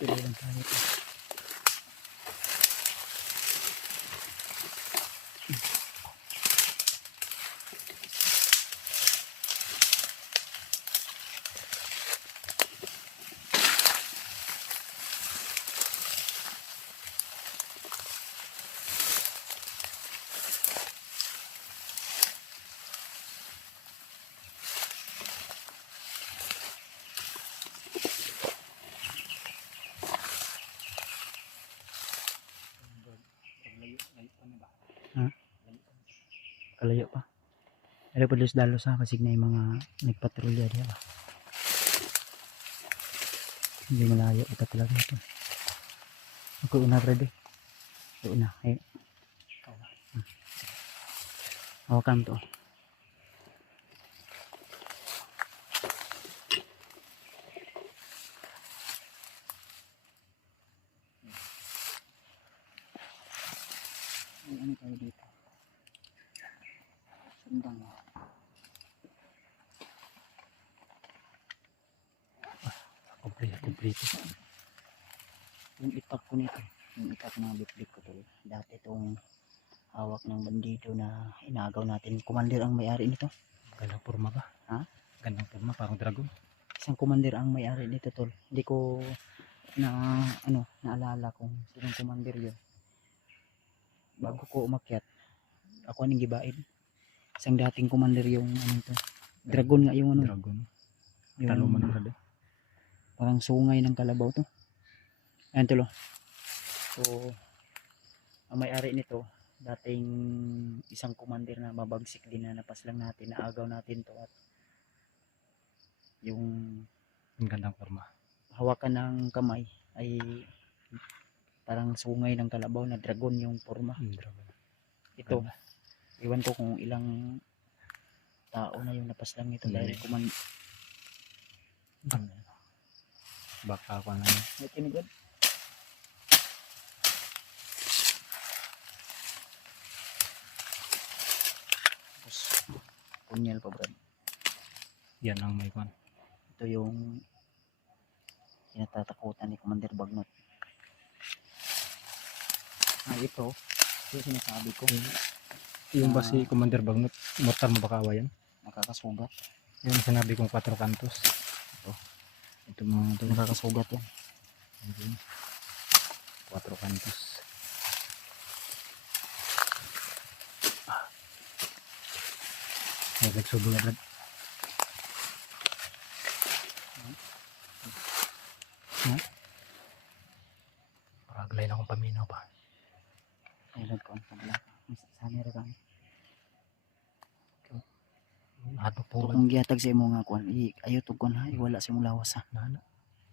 Tuloy lang tayo. Kalayo pa. Ada pa dalos sa kasi na yung mga nagpatrolya diya ba. Hindi malayo ito talaga ito. Ako una brade. Una. Ay. Hawakan to. Ano tayo dito? Sundang. Kompleto. Yung itak ko nito. Yung itak na bitbit ko to. Dati itong hawak ng bandido na inagaw natin. Commander ang may-ari nito. Gandang forma ba? Ha? Gandang forma, parang dragon. Isang commander ang may-ari nito tol. Hindi ko naalala kung sinong commander yun. Bago ko umakyat, ako anong gibaid. Isang dating commander yung dragon nga yung Dragon. yung Taluman ng rado. parang sungay ng kalabaw to. Ayan tulo. So, ang may-ari nito, dating isang commander na mabagsik din na napaslang natin, naagaw natin to at yung Ang gandang forma. hawakan ng kamay ay parang sungay ng kalabaw na dragon yung forma. Dragon. Ito, iwan ko kung ilang tao na yung napaslang nito dahil Baka ako na yun. may tinugad. Tapos, punyal pa brad. Yan ang may kwan. Ito yung kinatatakutan ni Commander Bagnot. Ito yung sinasabi ko. Yung ba si Commander Bagnot, mortal mabakawa yan? Nakakasugat. Yung sinabi kong 4 kantos. Ito mga ito. Nakakasugat yan. 4 kantos. Nagsubo na brad. Paraglay na akong paminaw pa. Ayun ko ang pagla. Sana ra kami. Ato po. Kung gihatag sa imo nga kuan, ayo to kuan ha, wala sa imong lawas ha. Nana.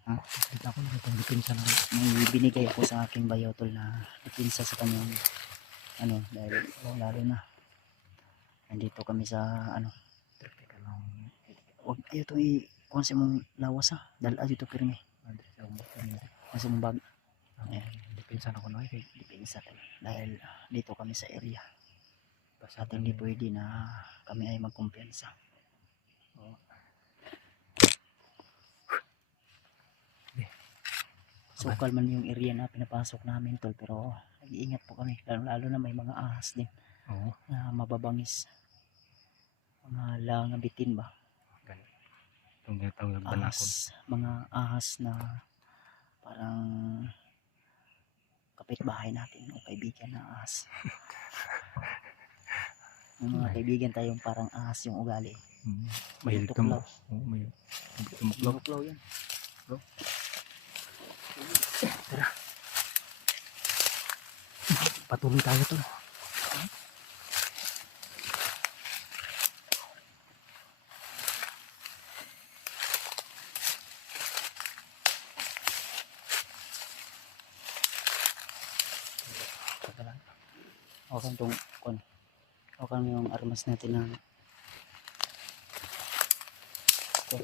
Ha? Kita ko na itong dipinsa na. May binigay ako sa aking bayotol na ipinsa sa kanyang dahil lalo na nandito kami sa Tropical ng wag ayo to kuan sa imong lawas ha. Dahil ayo to pirmi. Nasa mong bag. Dipinsa na ko na kay Dipinsa talaga. Dahil dito kami sa area. At hindi pwede na kami ay magkumpiyansa. Sukal man yung area na pinapasok namin tol, pero nag-iingat po kami. Lalo na may mga ahas din. Oo. Na mababangis. Mga langabitin ba? Itong tawag banakon. Ahas, mga ahas na parang kapitbahay natin o kaibigan na ahas. Yung mga kaibigan tayong parang ahas yung ugali. Mahilig tuklaw. Oo, may tumuklaw. Tuklaw yan. Bro. Tara. Patuloy tayo to. Okay tong kon. Okay yung armas natin na okay.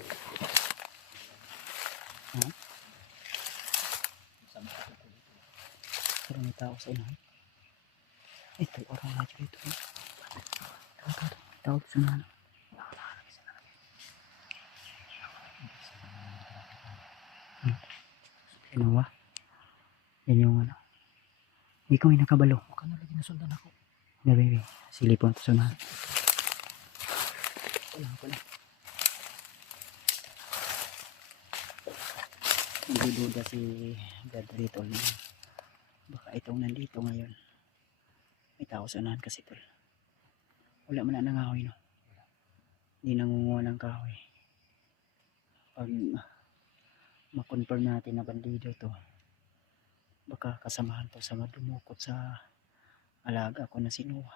Ha? Pero may tao sa inahan. Ito, orang nga dito. Tao sa inahan. Kinuha. Yan yung ano. Hindi ko may nakabalo. Baka na lagi nasundan ako. Na baby. Silipon. Sunahan. Wala. Hindi duda si Dad rito. Baka itong nandito ngayon. May tao sanahan kasi tol. Wala man na nangahoy no. Hindi nangunguha ng kahoy. Pag ma-confirm natin na bandido to, baka kasamahan to sa madumukot sa alaga ko na sinuha.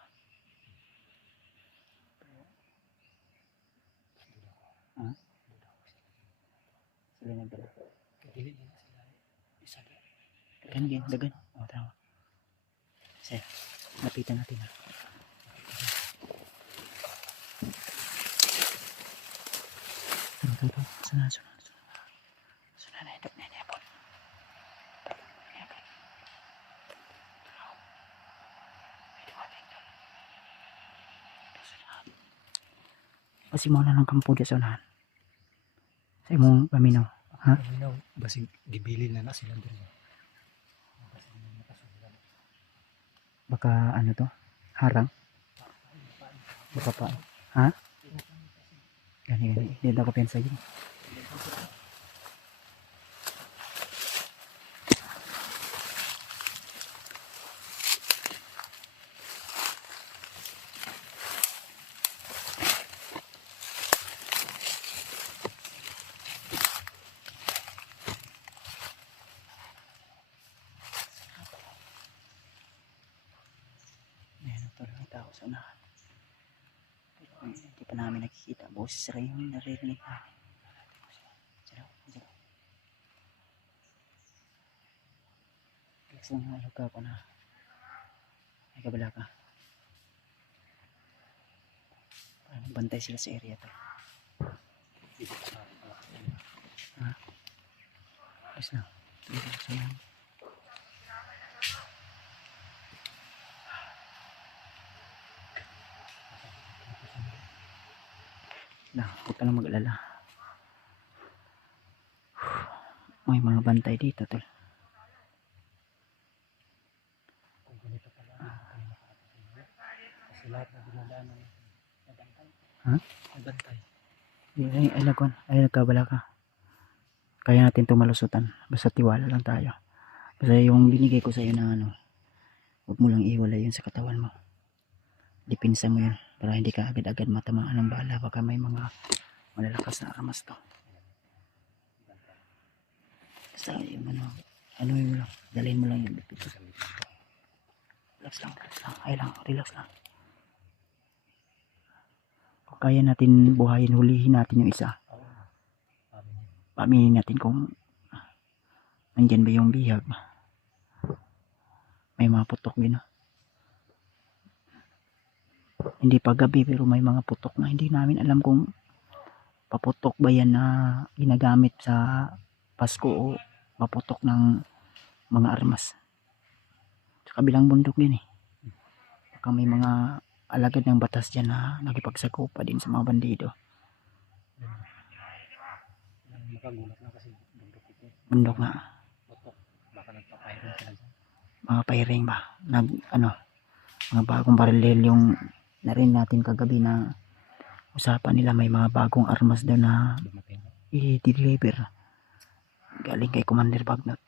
Ha? Sila nagdala. Dili na sila. Isa na. Dagan. O, tama. Sige, lapitan natin ha. Tara. Sunan na ito. Nenepon. Pasi mo na ng kampo dyan sa unahan. Sa imong paminaw. Ha? Paminaw. Basig gibilin na sila doon. Baka ano to? Harang? Baka pa. Ha? Gani. Hindi ako pensa yun. Ayan, tol, may tao sa unahan. Pero hindi pa namin nakikita. Boses rin yung naririnig namin. Diyan. Relax lang nga, alog ka ako na. Ay, kabala ka. Parang bantay sila sa area to. Ha? Ayos na. Dito sa unahan. Huwag ka lang mag-alala. May mga bantay dito tol. Kung ganito pala kayo nakakapagod. Kasi lahat na dinadaanan may bantay. Ha? May bantay. Ay lagwan. Ay nagkabala ka. Kaya natin tumalusutan. Basta tiwala lang tayo. Kasi yung binigay ko sa iyo na ano, huwag mo lang iwalay yun sa katawan mo. Dipinsa mo yun. Para hindi ka agad-agad matamaan ng bala. Baka may mga malalakas na armas to. Basta yung ano yun lang. Dalhin mo lang yun. Relax lang. Ay lang, relax lang. Kung kaya natin buhayin, hulihin natin yung isa. Paaminin natin kung nandyan ba yung bihag. May mga putok din. Hindi pa gabi pero may mga putok na hindi namin alam kung paputok ba yan na ginagamit sa Pasko o paputok ng mga armas. Sa kabilang bundok din eh. Baka may mga alagad ng batas dyan na nagipagsakupa din sa mga bandido. Makagulat na kasi bundok ito. Bundok nga. Putok. Baka nagpapiring sila dyan. Mga firing ba? Mga bagong paralel yung narin natin kagabi na usapan nila may mga bagong armas daw na i-deliver galing kay Commander Bagnot.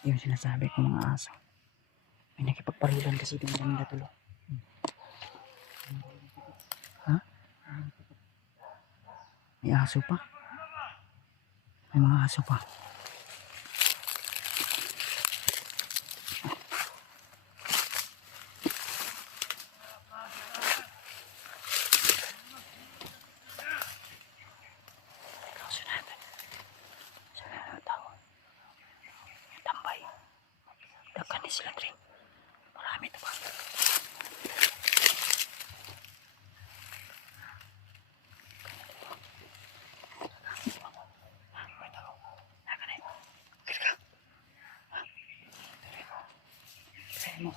Yung sinasabi ko mga aso. May nakipagparilan kasi din kanila tulo. Ha? May aso pa. May mga aso pa. Kakanin sila, Dre. Marami ito ba? Mo.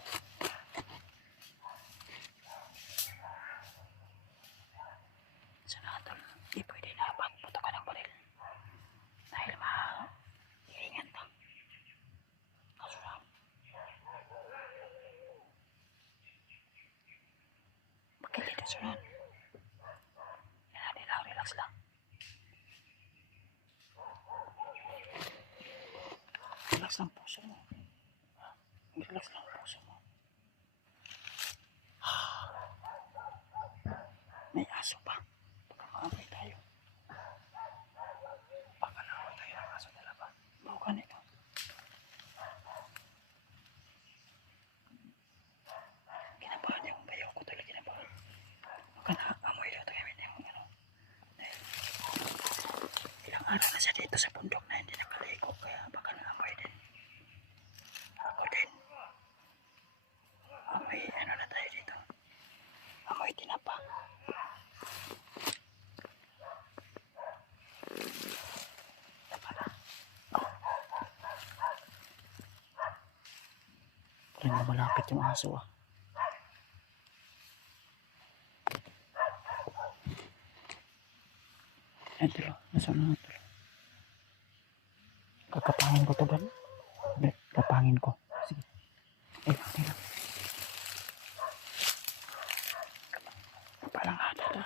Sa natol, di pwede na pagputo ka ng baril. Dahil iingat ka. Kaso lang, magkilit ang sunod. Yan, relax lang. Relax lang puso mo. Relax lang puso mo. May aso pa. Baka maamay tayo. Baka naamay tayo ng aso nila ba? Baka nito. Kinabahan yung bayaw ko talaga kinabahan. Baka naamoy daw tayo yung ano. Ilang araw na siya dito sa bundok na hindi nakaligo. Kaya baka naamoy din. Ako din. Amoy ano na tayo dito. Amoy tinapa. Parang malapit yung aso ah. Ito lang, nasaan na ito? Kakapangin ko ito ba? Kapangin ko. Sige. Lang. Palang ata ito.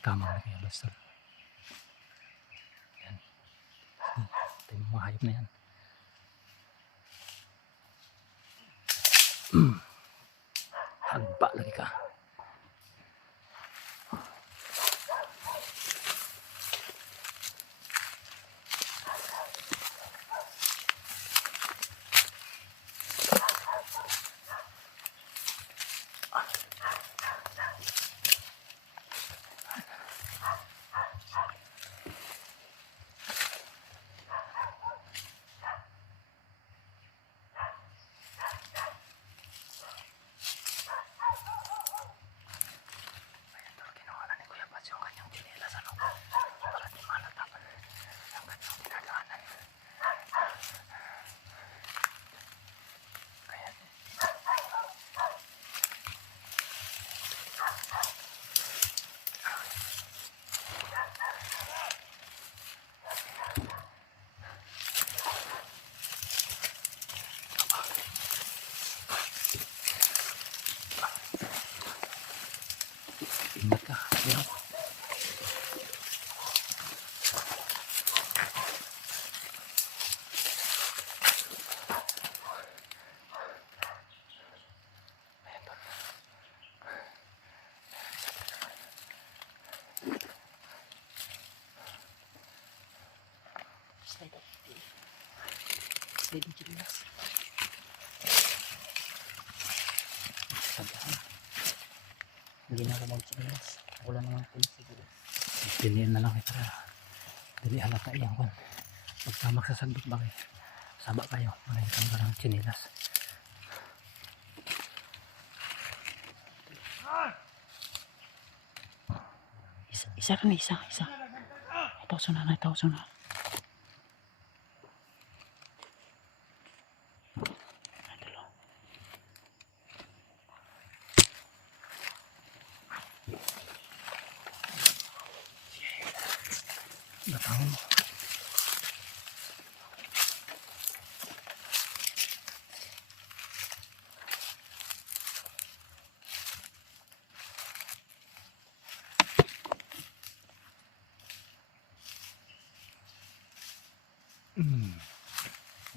Tama na kaya basta. Yan. Ito yung mga hayop na yan. Hagba lagi ka. Ingat ka. Yan. Slide yung chililas. Sabihan. Hindi na ako mag-chililas. Wala naman po siguro. Piliin na lang kita. Dali halata yan kon. Pagka magsasagdot ba kayo? Saba kayo. Makikita ka ng chinilas. Isa rin, isa. Ito, sunod. Gatawin mo.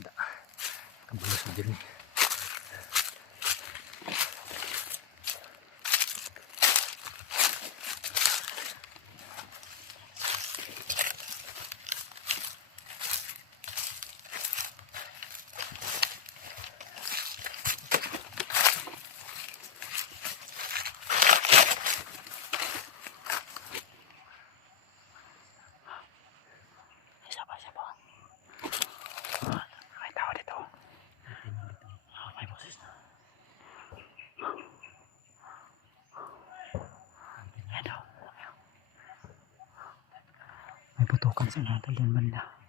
Da. Kabulos mo din eh. bukang sa natal yan banda.